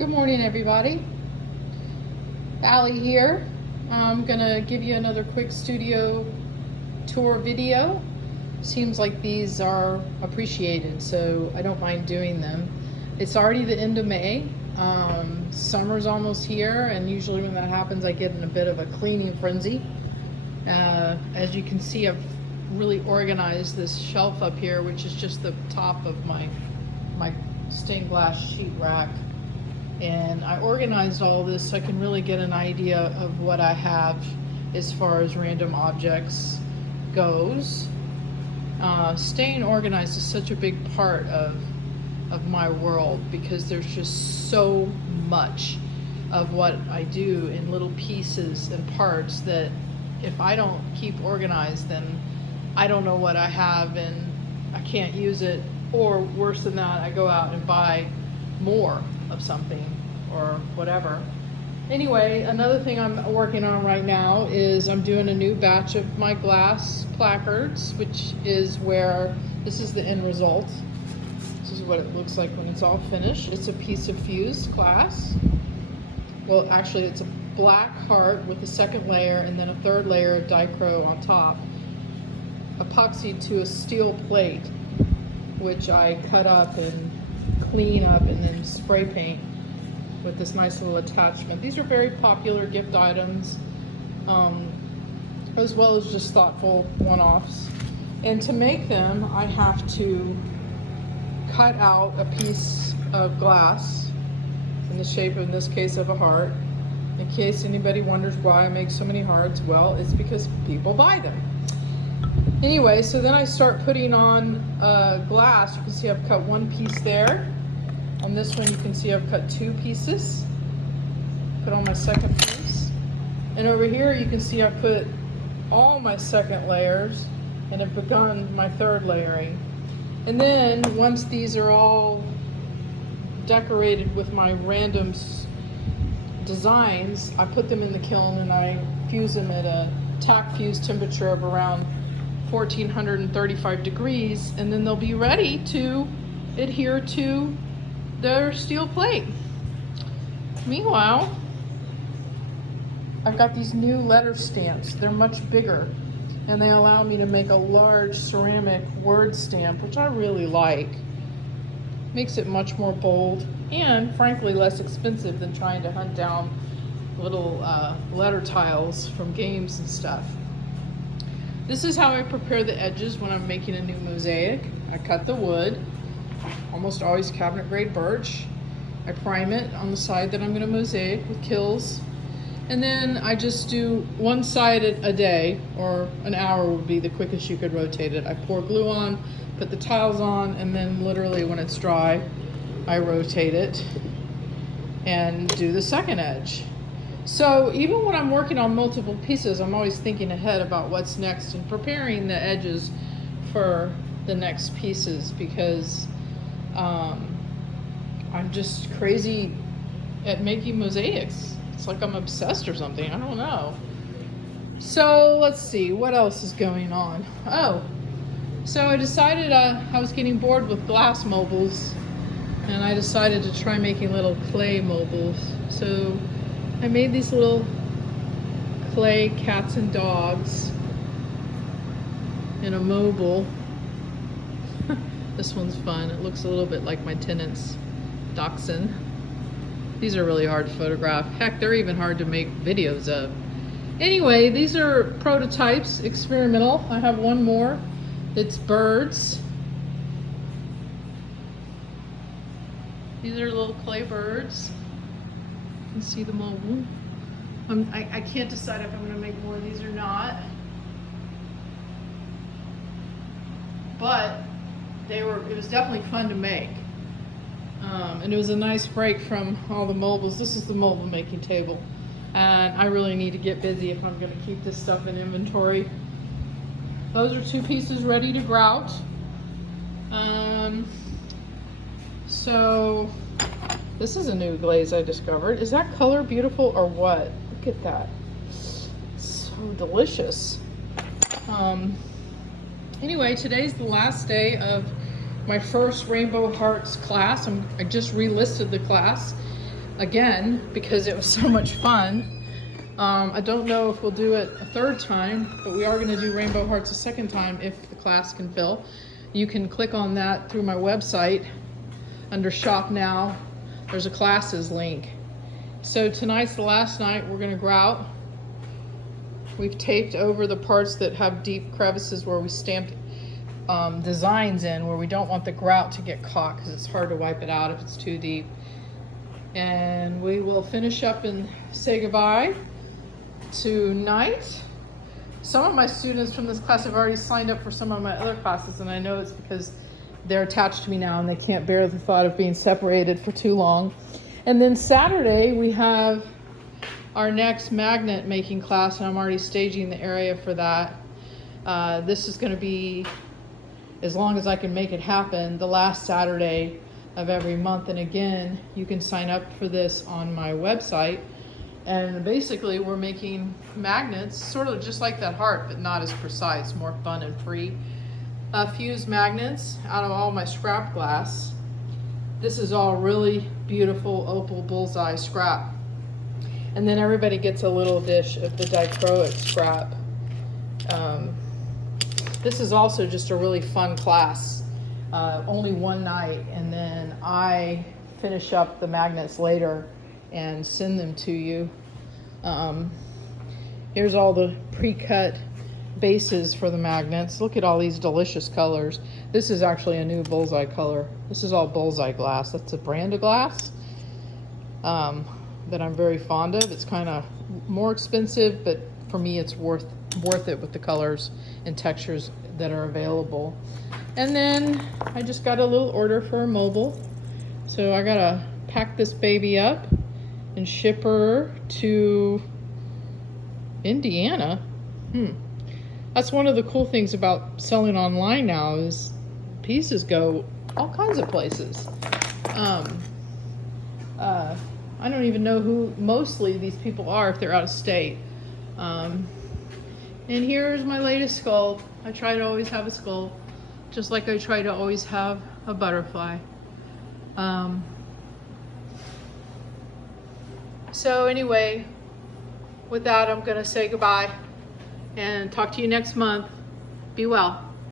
Good morning, everybody. Allie here. I'm gonna give you another quick studio tour video. Seems like these are appreciated, so I don't mind doing them. It's already the end of May. Summer's almost here, and usually when that happens, I get in a bit of a cleaning frenzy. As you can see, I've really organized this shelf up here, which is just the top of my stained glass sheet rack. And I organized all this so I can really get an idea of what I have as far as random objects goes. Staying organized is such a big part of my world because there's just so much of what I do in little pieces and parts that if I don't keep organized, then I don't know what I have and I can't use it, or worse than that, I go out and buy more of something or whatever. Anyway, another thing I'm working on right now is I'm doing a new batch of my glass placards, which is where this is the end result. This is what it looks like when it's all finished. It's a piece of fused glass. Well, actually it's a black heart with a second layer and then a third layer of dichro on top, epoxied to a steel plate, which I cut up and clean up and then spray paint with this nice little attachment. These are very popular gift items, as well as just thoughtful one-offs. And to make them, I have to cut out a piece of glass in the shape, in this case, of a heart. In case anybody wonders why I make so many hearts, well, it's because people buy them. Anyway, so then I start putting on glass. You can see I've cut one piece there. On this one, you can see I've cut two pieces. Put on my second piece. And over here, you can see I put all my second layers and have begun my third layering. And then once these are all decorated with my random designs, I put them in the kiln and I fuse them at a tack fuse temperature of around 1435 degrees, and then they'll be ready to adhere to their steel plate. Meanwhile, I've got these new letter stamps. They're much bigger and they allow me to make a large ceramic word stamp, which I really like. Makes it much more bold and frankly less expensive than trying to hunt down little letter tiles from games and stuff. This is how I prepare the edges when I'm making a new mosaic. I cut the wood, almost always cabinet grade birch. I prime it on the side that I'm going to mosaic with kills. And then I just do one side a day, or an hour would be the quickest you could rotate it. I pour glue on, put the tiles on, and then literally when it's dry, I rotate it and do the second edge. So even when I'm working on multiple pieces, I'm always thinking ahead about what's next and preparing the edges for the next pieces, because I'm just crazy at making mosaics. It's like I'm obsessed or something, I don't know. So let's see, what else is going on? Oh, so I decided I was getting bored with glass mobiles, and I decided to try making little clay mobiles. So I made these little clay cats and dogs in a mobile. This one's fun. It looks a little bit like my tenant's dachshund. These are really hard to photograph. Heck, they're even hard to make videos of. Anyway, these are prototypes, experimental. I have one more that's birds. These are little clay birds. You can see the mobile. I can't decide if I'm going to make more of these or not. But it was definitely fun to make. And it was a nice break from all the mobiles. This is the mobile making table. And I really need to get busy if I'm going to keep this stuff in inventory. Those are two pieces ready to grout. So this is a new glaze I discovered. Is that color beautiful or what? Look at that. It's so delicious. Anyway, today's the last day of my first Rainbow Hearts class. I just relisted the class. again because it was so much fun. I don't know if we'll do it a third time, but we are going to do Rainbow Hearts a second time if the class can fill. You can click on that through my website. Under Shop Now, there's a classes link. So tonight's the last night. We're going to grout. We've taped over the parts that have deep crevices where we stamped designs in, where we don't want the grout to get caught because it's hard to wipe it out if it's too deep. And we will finish up and say goodbye tonight. Some of my students from this class have already signed up for some of my other classes, and I know it's because they're attached to me now and they can't bear the thought of being separated for too long. And then Saturday we have our next magnet making class, and I'm already staging the area for that. This is going to be, as long as I can make it happen, the last Saturday of every month. And again, you can sign up for this on my website. And basically we're making magnets sort of just like that heart, but not as precise, more fun and free. Fused magnets out of all my scrap glass. This is all really beautiful opal bullseye scrap. And then everybody gets a little dish of the dichroic scrap. This is also just a really fun class. Only one night, and then I finish up the magnets later and send them to you. Here's all the pre-cut bases for the magnets. Look at all these delicious colors. This is actually a new bullseye color. This is all bullseye glass. That's a brand of glass that I'm very fond of. It's kind of more expensive, but for me it's worth it with the colors and textures that are available. And then I just got a little order for a mobile. So I gotta pack this baby up and ship her to Indiana. That's one of the cool things about selling online now, is pieces go all kinds of places. I don't even know who mostly these people are if they're out of state. And here's my latest sculpt. I try to always have a skull, just like I try to always have a butterfly. So anyway, with that, I'm gonna say goodbye and talk to you next month. Be well.